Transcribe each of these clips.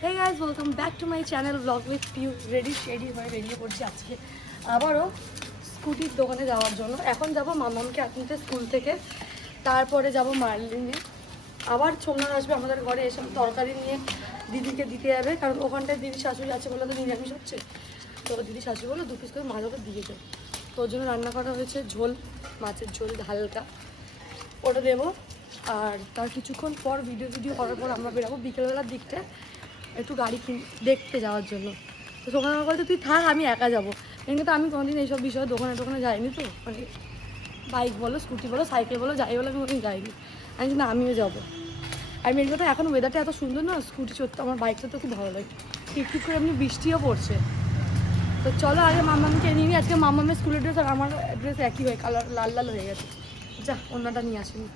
Hey guys, welcome back to my channel vlog with Piu. Ready হয়ে বেরিয়ে পড়ছি আজকে আবারও স্কুটির দোকানে যাওয়ার জন্য। এখন যাব মামামকে আনতে স্কুল থেকে, তারপরে যাব মার্লিনে। আবার সোমনাথ আসবে আমাদের ঘরে, এসব তরকারি নিয়ে দিদিকে দিতে যাবে, কারণ ওখানটায় দিদি শাশুড়ি আছে বলে তো নিরামিষ হচ্ছে। তো দিদি শাশুড়ি বলে 2 পিস করে মাছ ওকে দিয়ে যাবে। তো ওর জন্য রান্না করা হয়েছে ঝোল, মাছের ঝোল হালকা, ওটা দেবো। আর তার কিছুক্ষণ পর ভিডিও করার পর আমরা বেরোবো বিকেলবেলার দিকটা একটু গাড়ি দেখতে যাওয়ার জন্য। তো ওখানে আমার বলতে তুই থাক, আমি একা যাবো। কিন্তু আমি কোনোদিন এইসব বিষয়ে দোকানে যাইনি, তো মানে বাইক বলো, স্কুটি বলো, সাইকেল বলো, যাই বলো, আমি কোনোদিন যাইনি। আমি কিন্তু আমিও যাবো। আর মেন কথা, এখন ওয়েদারটা এত সুন্দর না, স্কুটি চড়তে আমার বাইক চড়তে খুব ভালো লাগে। ঠিক করে এমনি বৃষ্টিও পড়ছে। তো চলো আগে মামামকে নিয়ে নিই। আজকে মামামের স্কুলের ড্রেস আর আমার ড্রেস একই হয়ে কালার লাল হয়ে গেছে। যা, অন্যটা নিয়ে আসেনি।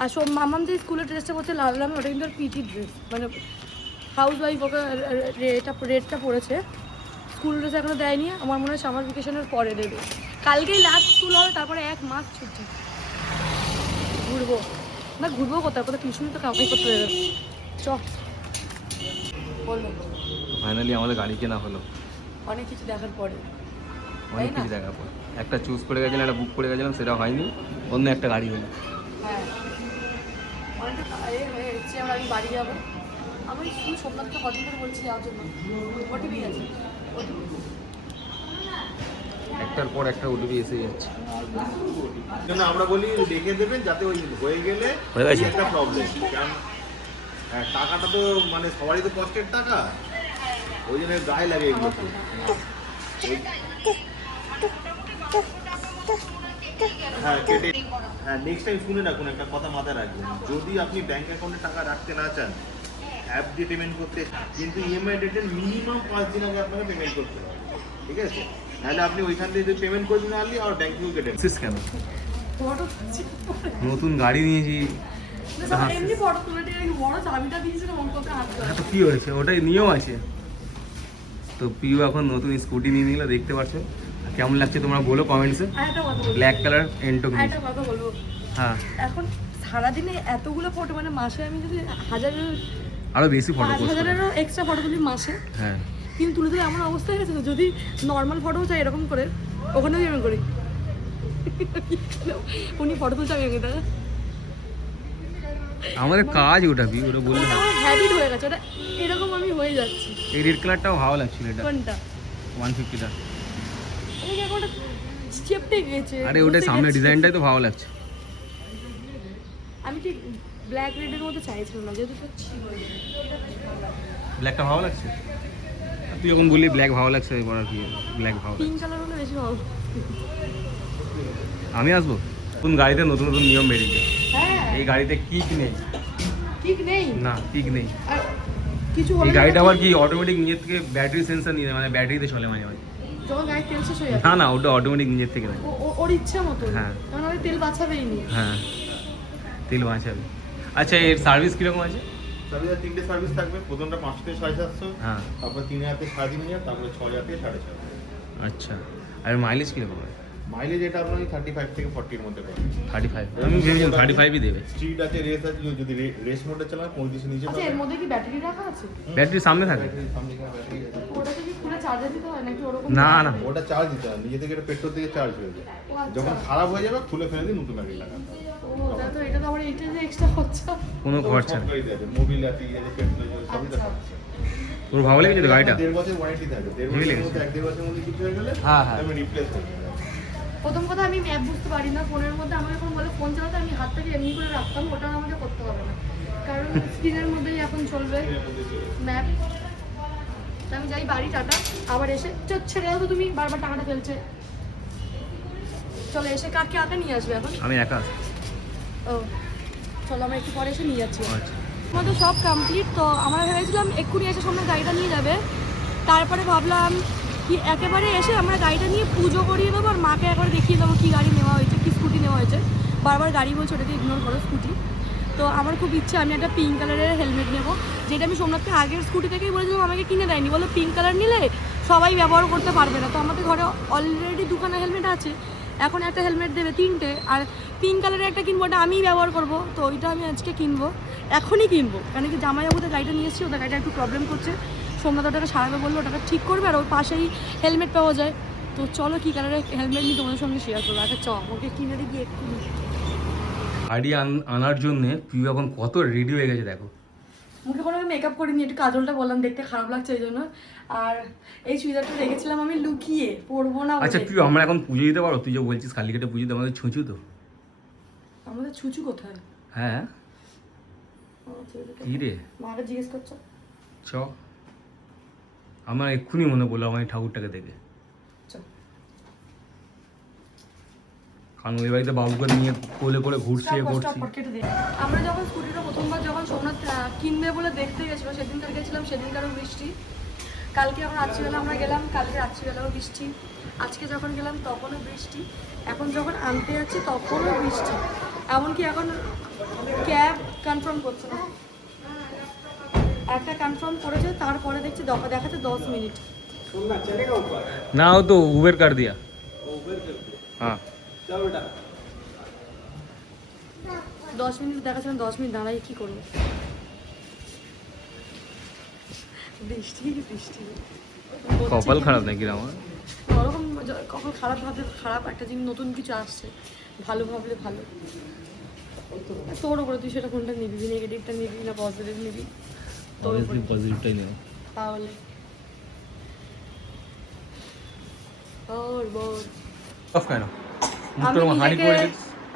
আর সব মামাম যে স্কুলের ড্রেসটা পড়ছে লাল রঙে, ওটা কিন্তু পিটি ড্রেস, মানে হাউস ওয়াইফ ওকে রেটটা পড়েছে। স্কুল ড্রেস এখনো দেয়নি, আমার মনে হয় সামার ভ্যাকেশনের পরে দেবে। কালকেই লাস্ট স্কুল হবে, তারপরে 1 মাস ছুটি। ঘুরবো কোথায় টিউশন তো কামাই করতে দেবে। চ বলবো। ফাইনালি আমাদের গাড়ি কেনা হলো অনেক কিছু দেখার পরে, অনেক কিছু দেখার পর একটা চুজ করে গেছিলাম, একটা বুক করে গেছিলাম, সেটা হয়নি, অন্য একটা গাড়ি হলো। হ্যাঁ অনেকটা হয়ে এসেছি। আমরা আমি বাড়ি যাবো। আমি শুধু সোমনাথকে কদিন ধরে বলছি যাওয়ার জন্য। ওটিপি আছে, একটার পর একটা ওটিপি এসে যাচ্ছে। জন্য আমরা বলি দেখে দেবেন, যাতে ওই হয়ে গেলে হয়ে গেছে একটা প্রবলেম। কারণ টাকাটা তো মানে সবারই তো কষ্টের টাকা, ওই জন্য গায়ে লাগে এগুলো। হ্যাঁ কেটে, হ্যাঁ নেক্সট টাইম শুনে রাখুন, একটা কথা মাথায় রাখবেন, যদি আপনি ব্যাংক অ্যাকাউন্টে টাকা রাখতে না চান, অ্যাপ দিয়ে পেমেন্ট করতে, কিন্তু ইএমআই ডেটে মিনিমাম 5 দিন আগে আপনাকে পেমেন্ট করতে হবে, ঠিক আছে? নাহলে আপনি ওইখান থেকে যদি পেমেন্ট করে দিন আনলি, আর ব্যাংক থেকেও কেটে বুঝছিস কেন? নতুন গাড়ি নিয়েছি, কি হয়েছে? ওটাই নিয়ম আছে। তো পিউ এখন নতুন স্কুটি নিয়ে নিল, দেখতে পাচ্ছ। কেমন লাগছে তোমরা বলো কমেন্টসে। ব্ল্যাক কালার এন্টো। একটা কথা বলবো, হ্যাঁ এখন সারাদিনে এতগুলো ফটো, মানে মাসে আমি যদি আরো বেশি ফটো পোস্ট করব, হাজারেরও এক্সট্রা ফটো তুলি মাসে। হ্যাঁ কিন্তু তুলে তুলে এমন অবস্থা হয়ে গেছে, যদি নর্মাল ফটো চাই এরকম করে, ওখানেও এরকম করি। উনি ফটো তুলতে আমি এগিয়ে দেয়। আমাদের কাজ ওটা বি, ওটা বললে আমার হ্যাবিট হয়ে গেছে ওটা, এরকম আমি হয়ে যাচ্ছি। এই রেড কালারটাও ভালো লাগছিল। এটা কোনটা? 150টা। এই এখন চেপটে গেছে। আরে ওটাই সামনে ডিজাইনটাই তো ভালো লাগছে। আমি ঠিক ব্ল্যাক রেডের মধ্যে চাইছিলাম না, যেহেতু তো ছিল। ব্ল্যাকটা ভালো লাগছে। তুই যখন বললি ব্ল্যাক ভালো লাগছে, এবার আর কি ব্ল্যাক ভালো পিঙ্ক লাগছে। কালার হলে বেশি ভালো। আমি আসবো। কোন গাড়িতে নতুন নতুন নিয়ম বেরিয়েছে। হ্যাঁ, এই গাড়িতে কিক নেই। ঠিক নেই না, কিক নেই। আর কিছু এই হলে গাড়িটা আবার কি অটোমেটিক নিজের থেকে ব্যাটারি সেন্সর নিয়ে নেয়, মানে ব্যাটারিতে চলে মাঝে মাঝে। যখন গাড়ি তেল শেষ হয়ে যাবে, না না, ওটা অটোমেটিক নিজের থেকে নেয়। ওর ইচ্ছা মতো। হ্যাঁ। কারণ আমি তেল বাঁচাবেই নি। হ্যাঁ, তেল বাঁচাবে। আচ্ছা, এর সার্ভিস কিরকম আছে? সার্ভিস 3টে সার্ভিস থাকবে। প্রথমটা 500 থেকে 750, হ্যাঁ। তারপর 3000 থেকে 3500, তারপরে 6000 থেকে 6,500। আচ্ছা, আর মাইলেজ কিরকম হয়? মাইলেজ এটা আপনার 35 থেকে 40 এর মধ্যে পাবেন। 35। আমি ভেবেছিলাম 35ই দেবে। স্ট্রিট আছে, রেস আছে। যদি রেস মোডে চালান 35 এর নিচে আচ্ছা, এর পাবেন। মধ্যে কি ব্যাটারি রাখা আছে? ব্যাটারি সামনে থাকে? ব্যাটারি সামনে থেকে ব্যাটারি আছে। ওটাকে কি খুলে চার্জে দিতে হয় নাকি ওরকম? না না, ওটা চার্জ দিতে হয়, নিজে থেকে এটা পেট্রোল থেকে চার্জ হয়ে যায়। যখন খারাপ হয়ে যাবে খুলে ফেলে দিয়ে নতুন ব্যাটারি লাগাতে হবে। ও তাহলে তো এটা তো আবার এইটা যে এক্সট্রা খরচা। কোনো খরচা নেই। মোবিল আছে, পেট্রোল সবই তো আচ্ছা। থাকছে। তোর ভালো লেগেছে তো গাড়িটা? 1.5 বছর ওয়ারেন্টি থাকে। 1.5 হেভি বছরের লেগেছে। মধ্যে 1.5 বছরের মধ্যে কিছু হয়ে গেলে হ্যাঁ, হ্যাঁ। আমি রিপ্লেস করে দেব। প্রথম কথা, আমি ম্যাপ বুঝতে পারি না ফোনের মধ্যে। আমার এখন বলে ফোন চালাতে, আমি হাতটাকে এমনি করে রাখতাম, ওটা আমাকে করতে হবে না, কারণ স্ক্রিনের মধ্যেই এখন চলবে ম্যাপ। তো আমি যাই বাড়ি, টাটা। আবার এসে ছেড়ে দাও তো, তুমি বারবার টাকাটা ফেলছে। চলে এসে কাকে আগে নিয়ে আসবে এখন? আমি একা আছি। ও চলো, আমরা একটু পরে এসে নিয়ে যাচ্ছি। আচ্ছা, আমাদের সব কমপ্লিট। তো আমরা ভেবেছিলাম এক্ষুনি এসে সামনে গাড়িটা নিয়ে যাবে, তারপরে ভাবলাম কি একেবারে এসে আমরা গাড়িটা নিয়ে পুজো করিয়ে দেবো, আর মাকে একবার দেখিয়ে দেবো কী গাড়ি নেওয়া হয়েছে, কী স্কুটি নেওয়া হয়েছে। বারবার গাড়ি বলছে, ওটাকে ইগনোর করো, স্কুটি। তো আমার খুব ইচ্ছা আমি একটা পিঙ্ক কালারের হেলমেট নেবো, যেটা আমি সোমনাথকে আগের স্কুটি থেকেই বলেছিলাম, আমাকে কিনে দেয়নি, বলে পিঙ্ক কালার নিলে সবাই ব্যবহার করতে পারবে না। তো আমাদের ঘরে অলরেডি 2খানা হেলমেট আছে, এখন একটা হেলমেট দেবে 3টে। আর পিঙ্ক কালারের একটা কিনবো, ওটা আমিই ব্যবহার করবো, তো ওইটা আমি আজকে কিনবো, এখনই কিনবো। কারণ কি জামাইবাবুদের গাড়িটা নিয়ে এসেছি, ওদের গাড়িটা একটু প্রবলেম করছে, সোমনাথ ওটাকে সারাবে বললো, ওটাকে ঠিক করবে। আর ওর পাশেই হেলমেট পাওয়া যায়, তো চলো কী কালারের হেলমেট নিয়ে তোমাদের সঙ্গে শেয়ার করবো। আচ্ছা চ আমাকে কিনে দিয়ে এক্ষুনি। গাড়ি আনার জন্যে তুই এখন কত রেডি হয়ে গেছে দেখো। মুখে কোনো আমি মেকআপ করিনি, একটু কাজলটা বললাম, দেখতে খারাপ লাগছে এই জন্য। আর এই চুড়িদারটা রেখেছিলাম আমি লুকিয়ে, পরবো না আচ্ছা বলে। তুই আমরা এখন পুজো দিতে পারো? তুই যে বলছিস কালীঘাটে পুজো দিতে, আমাদের ছুঁচু তো। আমাদের ছুচু কোথায়? হ্যাঁ কি রে, মাকে জিজ্ঞেস করছো? চ আমার এক্ষুনি মনে পড়লো আমার এই ঠাকুরটাকে দেখে। চল। কারণ ওই বাড়িতে বাবুকে নিয়ে কোলে করে ঘুরছি করছি। আমরা যখন স্কুটিটা প্রথমবার যখন সোমনাথ কিনবে বলে দেখতে গেছিলো, সেদিনকার গেছিলাম, সেদিনকারও বৃষ্টি। কালকে আমরা রাত্রিবেলা আমরা গেলাম, কালকে রাত্রিবেলাও বৃষ্টি। আজকে যখন গেলাম তখনও বৃষ্টি, এখন যখন আনতে যাচ্ছি তখনও বৃষ্টি। এমনকি এখন ক্যাব কনফার্ম করছে না, একটা কনফার্ম করেছে, তারপরে দেখছি দেখাচ্ছে 10 মিনিট। না ও তো উবের কার দিয়া। হ্যাঁ 10 মিনিট দেখাচ্ছে, 10 মিনিট দাঁড়াই কী করবো? বৃষ্টি বৃষ্টি, কপাল খারাপ নাকি রে আমার? ওরকম কখন খারাপ ভাবলে খারাপ, একটা জিনিস নতুন কিছু আসছে, ভালো ভাবলে ভালো। তোর উপরে তুই সেটা কোনটা নিবি, নেগেটিভটা নিবি না পজিটিভ নিবি, তোর উপরে। পজিটিভটাই নেব তাহলে অফ কেন?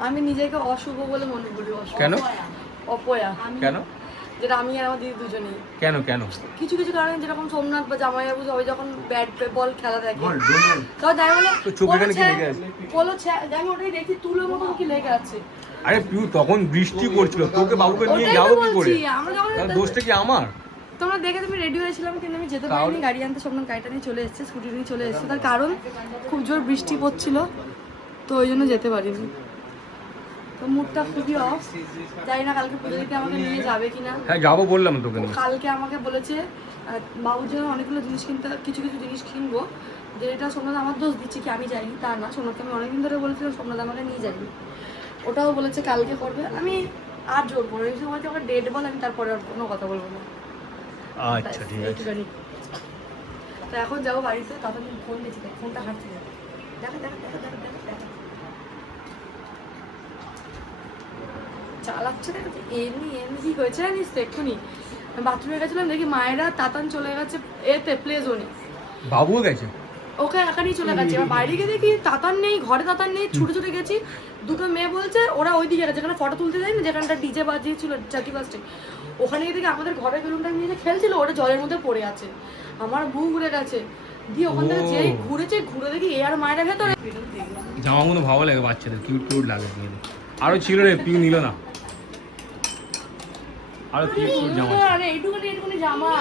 আমি নিজেকে অশুভ বলে মনে করি। কেন? অপয়া। কেন? যেটা আমি আর আমার দিদি দুজনেই। কেন কেন? কিছু কিছু কারণে, যেরকম সোমনাথ বা জামাইবাবু সবাই যখন ব্যাট বল খেলা দেখে, তখন যাই বলে আমি ওটাই দেখি, তুলোর মতন কি লেগে আছে। আরে পিউ তখন বৃষ্টি পড়ছিল, তোকে বাবুকে নিয়ে যাবো কি করে? আমরা যখন দোষটা কি আমার? তোমরা দেখে তুমি রেডি হয়েছিলাম, কিন্তু আমি যেতে পারিনি, গাড়ি আনতে সোমনাথ গাড়িটা নিয়ে চলে এসেছে, স্কুটি নিয়ে চলে এসেছে। তার কারণ খুব জোর বৃষ্টি পড়ছিল, তো ওই জন্য যেতে পারিনি। তো মুডটা খুবই অফ, জানি না কালকে পুজো দিতে আমাকে নিয়ে যাবে কিনা। হ্যাঁ যাবো বললাম তোকে। কালকে আমাকে বলেছে বাবুর জন্য অনেকগুলো জিনিস কিনতে, কিছু কিছু জিনিস কিনবো, যে এটা সোমনাথ আমার দোষ দিচ্ছে কি আমি যাইনি তা না, সোমনাথকে আমি অনেকদিন ধরে বলেছিলাম, সোমনাথ আমাকে নিয়ে যাইনি, ওটাও বলেছে কালকে করবে। আমি আর জোর করবো, এই সময় আমার ডেট বল, আমি তারপরে আর কোনো কথা বলবো না। আচ্ছা ঠিক আছে। তো এখন যাবো বাড়িতে, তখন ফোন দিচ্ছি, ফোনটা হাঁটতে যাবে, দেখা দেখা দেখা দেখা দেখা দেখা চালাচ্ছে, দেখেছে এমনি এমনি কি হয়েছে জানিস তো? এক্ষুনি বাথরুমে গেছিলাম, দেখি মায়েরা তাতান চলে গেছে এতে প্লে জোনে। বাবুও গেছে? ওকে একাই চলে গেছে। এবার বাইরে গিয়ে দেখি তাতান নেই, ঘরে তাতান নেই, ছুটে ছুটে গেছি, দুটো মেয়ে বলছে ওরা ওই দিকে গেছে, যেখানে ফটো তুলতে যায়নি, যেখানটা ডিজে বাজিয়েছিল 31 ওখানে গিয়ে দেখি আমাদের ঘরের বেলুনটা নিয়ে যে খেলছিল, ওটা জলের মধ্যে পড়ে আছে, আমার বুক ঘুরে গেছে। দিয়ে ওখান থেকে যেই ঘুরেছে, ঘুরে দেখি এ আর মায়ের ভেতরে। জামাগুলো ভালো লাগে বাচ্চাদের, কিউট কিউট লাগে। আরো ছিল রে, পিউ নিল না। আরো কিউট কিউট জামা। আরে এইটুকুনি এইটুকুনি জামা,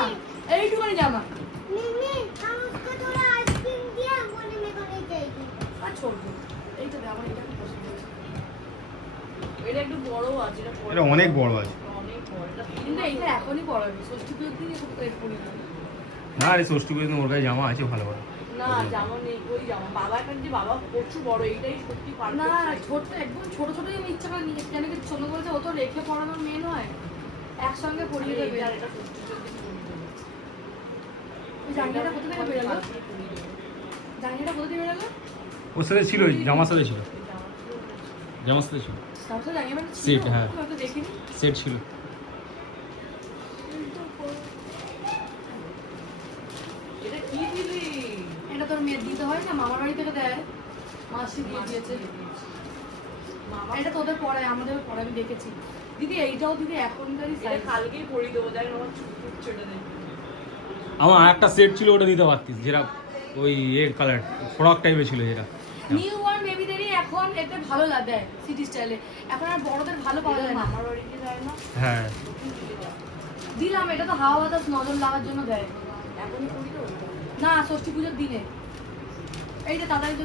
এইটুকুনি জামা আর ছোট, এইটা দে আমার, এটা খুব পছন্দ হয়েছে। এটা একটু বড় আছে, এটা অনেক বড় আছে। অনেক বড়, কিন্তু এইটা এখনই পরাবি, ষষ্ঠী পুজোর দিন পরি না। না রে ষষ্ঠী পুজোর দিন ওর কাছে জামা আছে ভালো ভালো। না জামা নেই, ওই জামা বাবা এখন যে বাবা প্রচুর বড়, এইটাই সত্যি পার না, ছোট একদম ছোট ছোটই আমি ইচ্ছা করে নিয়ে, কেন কি ছোট বলছে ও তো রেখে পড়ানোর মেয়ে নয়, একসঙ্গে পরিয়ে দেবে। আর এটা জাঙ্গিয়াটা কোথা থেকে বেরোলো? জাঙ্গিয়াটা কোথা থেকে বেরোলো? ওর সাথে ছিল, জামার সাথে ছিল, জামার সাথে ছিল তার সাথে জাঙ্গিয়াটা সেট। হ্যাঁ তো দেখিনি, সেট ছিল। এটা কি দিলি? এটা তোর মেয়ের দিতে হয় না, মামার বাড়ি থেকে দেয়, মাসি দিয়ে দিয়েছে। এটা তোদের পড়ায়, আমাদের পড়ায়, আমি দেখেছি। দিদি এইটাও দিদি এখনকারই সাইজ, কালকেই পরিয়ে দেবো, জানি আমার ছোট নেই। আমার একটা সেট ছিল, ওটা নিতে পারতিস, যেটা ওই কালার ফ্রক টাইপের ছিল, যেটা নিউ বর্ন বেবিদেরই এখন এতে ভালো লাগে সিটি স্টাইলে, এখন আর বড়দের ভালো পাওয়া যায় না। আমার বাড়িতে যায় না। হ্যাঁ দিলাম, এটা তো হাওয়া বাতাস নজর লাগার জন্য দেয়, এখনই করি তো না, ষষ্ঠী পুজোর দিনে। এই যে তাড়াতাড়ি